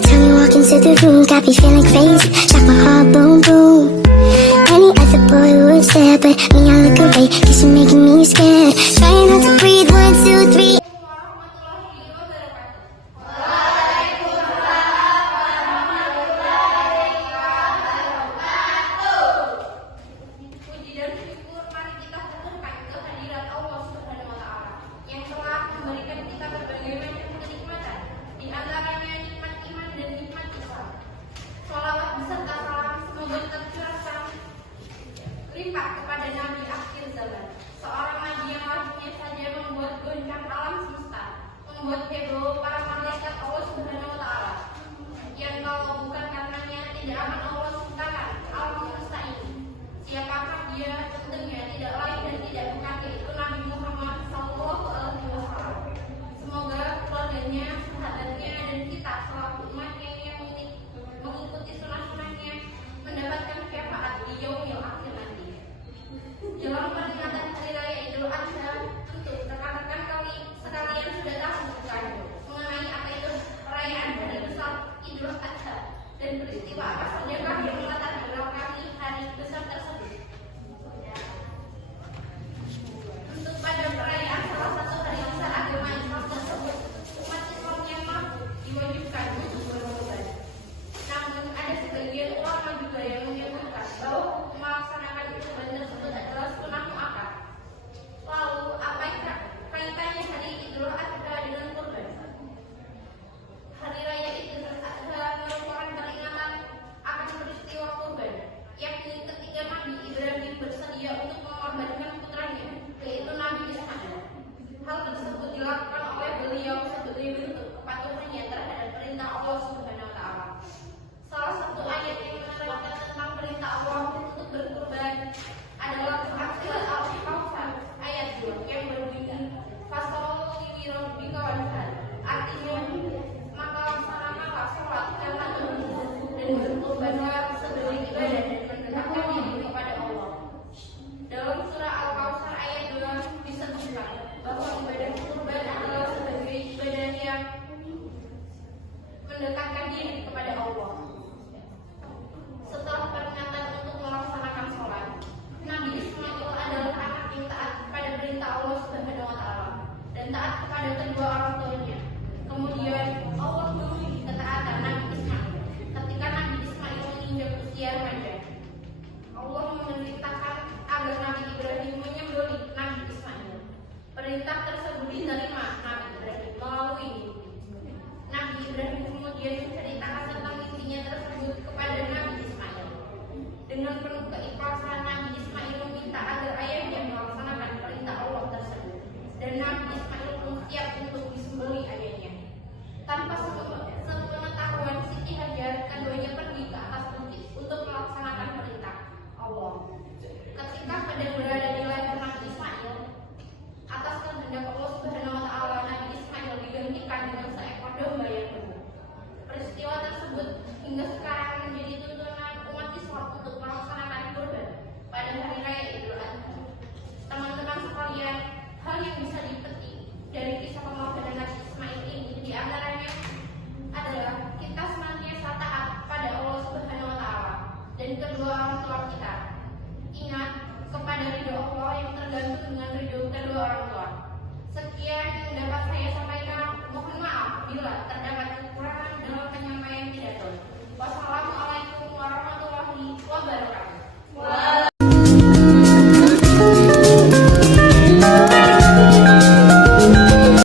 time you walk into the room, got me feeling crazy, shock my heart, boom, boom. Any other boy would stare, but me, I look away, cause you're making me scared. Trying not to breathe, 1, 2, 3. Limpah kepada Nabi akhir zaman, seorang nabi yang wajibnya saja membuat goncang alam semesta, membuat heboh para malaikat Allah Subhanahu wa Ta'ala, yang kalau bukan karenanya tidak akan Allah ciptakan alam semesta ini. Siapakah dia? Tentunya tidak lain dan tidak bukan yaitu Nabi Muhammad SAW. Semoga keluarganya, sahabatnya, dan kita selaku umatnya yang mengikuti sunnah-sunnahnya mendapatkan syafaat di yaumil akhir nanti. Jelang peringatan Hari Raya Idul Adha, tentu rekan-rekan sekalian sudah tahu bukan mengenai apa itu perayaan hari besar Idul Adha dan peristiwa apa sajakah yang melatar belakangi hari besar tersebut. Untuk pada perayaan salah satu hari besar agama Islam tersebut, umat Islam yang mampu diwajibkan untuk berkorban. Namun ada sebagian ulama juga yang menyebutkan bahwa melaksanakan kurban tersebut adalah sunnah muakkad. Lalu apa kaitannya hari Idul Adha dengan kurban? Hari Raya Idul Adha merupakan peringatan akan peristiwa kurban, yakni ketika Nabi Ibrahim bersedia untuk mengorbankan putranya, yaitu Nabi Ishak. Hal tersebut dilakukan oleh beliau sebagai bentuk kepatuhannya terhadap perintah Allah Subhanahu wa Ta'ala. Salah satu ayat yang menerangkan tentang perintah Allah untuk berkurban adalah surat Al-Kautsar ayat 2 yang berbunyi Fasholli lirabbika wanhar. Artinya, maka laksanakanlah sholat karena Tuhanmu dan berkurbanlah